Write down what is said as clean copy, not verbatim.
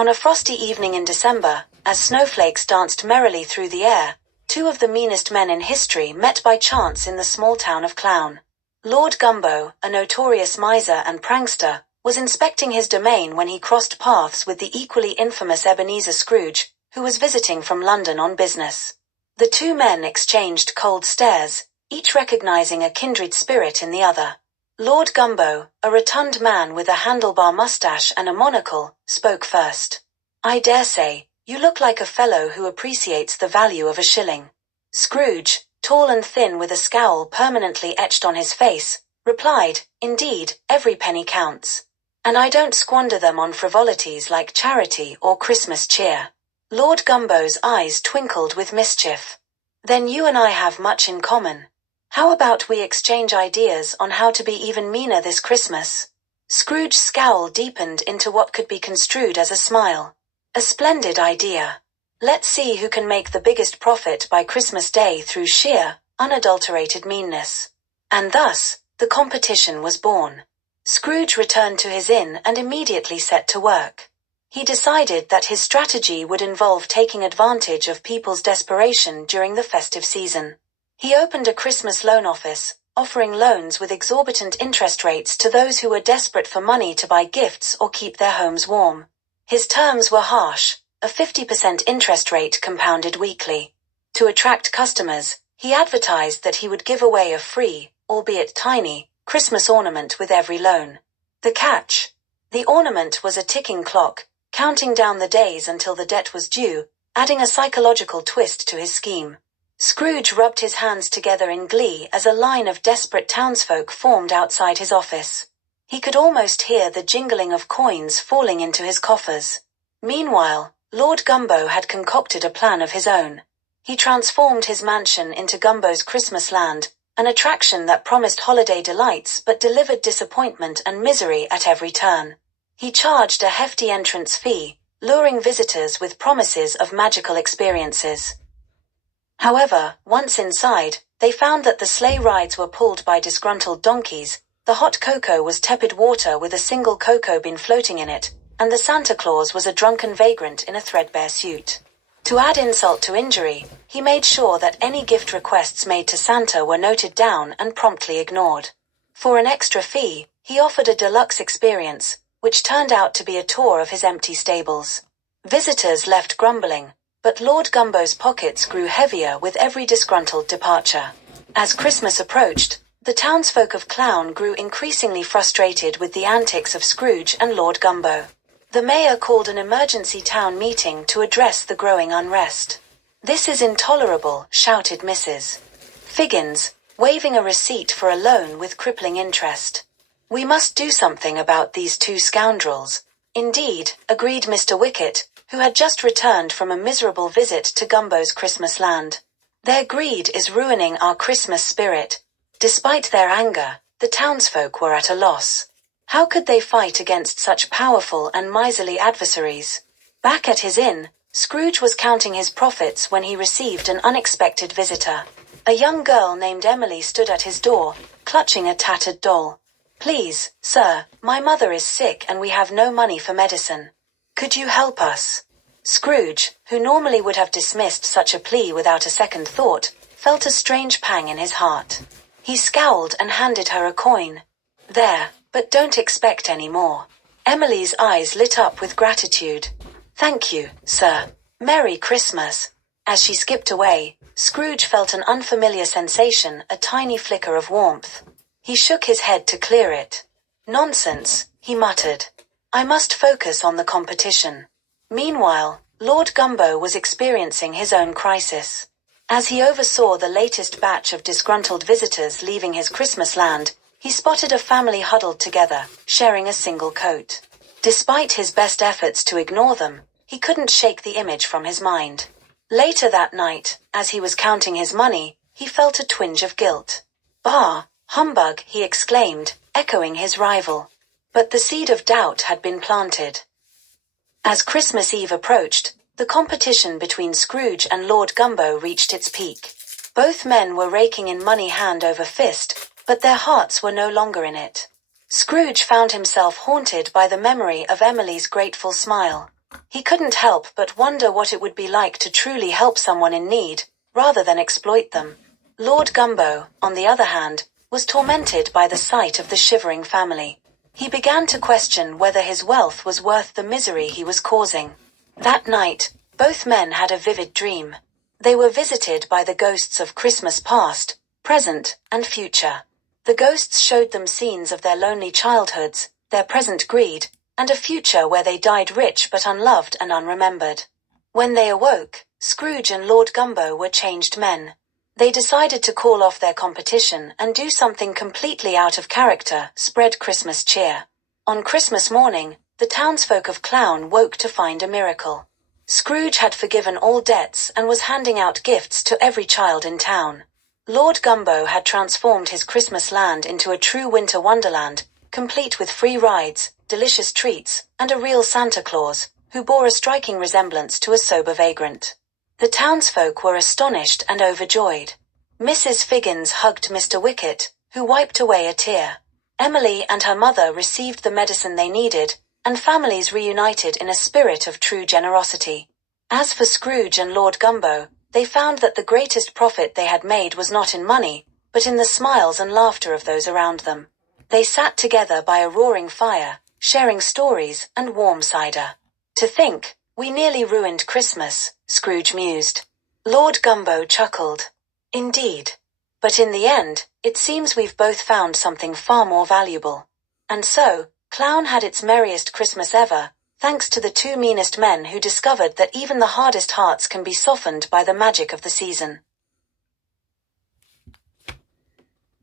On a frosty evening in December, as snowflakes danced merrily through the air, two of the meanest men in history met by chance in the small town of Clown. Lord Gumbo, a notorious miser and prankster, was inspecting his domain when he crossed paths with the equally infamous Ebeneezer Scrooge, who was visiting from London on business. The two men exchanged cold stares, each recognizing a kindred spirit in the other. Lord Gumbo, a rotund man with a handlebar mustache and a monocle, spoke first. "I dare say, you look like a fellow who appreciates the value of a shilling." Scrooge, tall and thin with a scowl permanently etched on his face, replied, "Indeed, every penny counts. And I don't squander them on frivolities like charity or Christmas cheer." Lord Gumbo's eyes twinkled with mischief. "Then you and I have much in common. How about we exchange ideas on how to be even meaner this Christmas?" Scrooge's scowl deepened into what could be construed as a smile. "A splendid idea. Let's see who can make the biggest profit by Christmas Day through sheer, unadulterated meanness." And thus, the competition was born. Scrooge returned to his inn and immediately set to work. He decided that his strategy would involve taking advantage of people's desperation during the festive season. He opened a Christmas loan office, offering loans with exorbitant interest rates to those who were desperate for money to buy gifts or keep their homes warm. His terms were harsh, a 50% interest rate compounded weekly. To attract customers, he advertised that he would give away a free, albeit tiny, Christmas ornament with every loan. The catch? The ornament was a ticking clock, counting down the days until the debt was due, adding a psychological twist to his scheme. Scrooge rubbed his hands together in glee as a line of desperate townsfolk formed outside his office. He could almost hear the jingling of coins falling into his coffers. Meanwhile, Lord Gumbo had concocted a plan of his own. He transformed his mansion into Gumbo's Christmas Land, an attraction that promised holiday delights but delivered disappointment and misery at every turn. He charged a hefty entrance fee, luring visitors with promises of magical experiences. However, once inside, they found that the sleigh rides were pulled by disgruntled donkeys, the hot cocoa was tepid water with a single cocoa bean floating in it, and the Santa Claus was a drunken vagrant in a threadbare suit. To add insult to injury, he made sure that any gift requests made to Santa were noted down and promptly ignored. For an extra fee, he offered a deluxe experience, which turned out to be a tour of his empty stables. Visitors left grumbling, but Lord Gumbo's pockets grew heavier with every disgruntled departure. As Christmas approached, the townsfolk of Clown grew increasingly frustrated with the antics of Scrooge and Lord Gumbo. The mayor called an emergency town meeting to address the growing unrest. "This is intolerable," shouted Mrs. Figgins, waving a receipt for a loan with crippling interest. "We must do something about these two scoundrels." "Indeed," agreed Mr. Wicket, who had just returned from a miserable visit to Gumbo's Christmas Land. "Their greed is ruining our Christmas spirit." Despite their anger, the townsfolk were at a loss. How could they fight against such powerful and miserly adversaries? Back at his inn, Scrooge was counting his profits when he received an unexpected visitor. A young girl named Emily stood at his door, clutching a tattered doll. "Please, sir, my mother is sick and we have no money for medicine. Could you help us?" Scrooge, who normally would have dismissed such a plea without a second thought, felt a strange pang in his heart. He scowled and handed her a coin. "There, but don't expect any more." Emily's eyes lit up with gratitude. "Thank you, sir. Merry Christmas." As she skipped away, Scrooge felt an unfamiliar sensation, a tiny flicker of warmth. He shook his head to clear it. "Nonsense," he muttered. "I must focus on the competition." Meanwhile, Lord Gumbo was experiencing his own crisis. As he oversaw the latest batch of disgruntled visitors leaving his Christmas Land, he spotted a family huddled together, sharing a single coat. Despite his best efforts to ignore them, he couldn't shake the image from his mind. Later that night, as he was counting his money, he felt a twinge of guilt. "Bah, humbug," he exclaimed, echoing his rival. But the seed of doubt had been planted. As Christmas Eve approached, the competition between Scrooge and Lord Gumbo reached its peak. Both men were raking in money hand over fist, but their hearts were no longer in it. Scrooge found himself haunted by the memory of Emily's grateful smile. He couldn't help but wonder what it would be like to truly help someone in need, rather than exploit them. Lord Gumbo, on the other hand, was tormented by the sight of the shivering family. He began to question whether his wealth was worth the misery he was causing. That night, both men had a vivid dream. They were visited by the ghosts of Christmas past, present, and future. The ghosts showed them scenes of their lonely childhoods, their present greed, and a future where they died rich but unloved and unremembered. When they awoke, Scrooge and Lord Gumbo were changed men. They decided to call off their competition and do something completely out of character: spread Christmas cheer. On Christmas morning, the townsfolk of Clown woke to find a miracle. Scrooge had forgiven all debts and was handing out gifts to every child in town. Lord Gumbo had transformed his Christmas land into a true winter wonderland, complete with free rides, delicious treats, and a real Santa Claus, who bore a striking resemblance to a sober vagrant. The townsfolk were astonished and overjoyed. Mrs. Figgins hugged Mr. Wicket, who wiped away a tear. Emily and her mother received the medicine they needed, and families reunited in a spirit of true generosity. As for Scrooge and Lord Gumbo, they found that the greatest profit they had made was not in money, but in the smiles and laughter of those around them. They sat together by a roaring fire, sharing stories and warm cider. To think, we nearly ruined Christmas, Scrooge mused. Lord Gumbo chuckled. Indeed. But in the end, it seems we've both found something far more valuable. And so, Clown had its merriest Christmas ever, thanks to the two meanest men who discovered that even the hardest hearts can be softened by the magic of the season.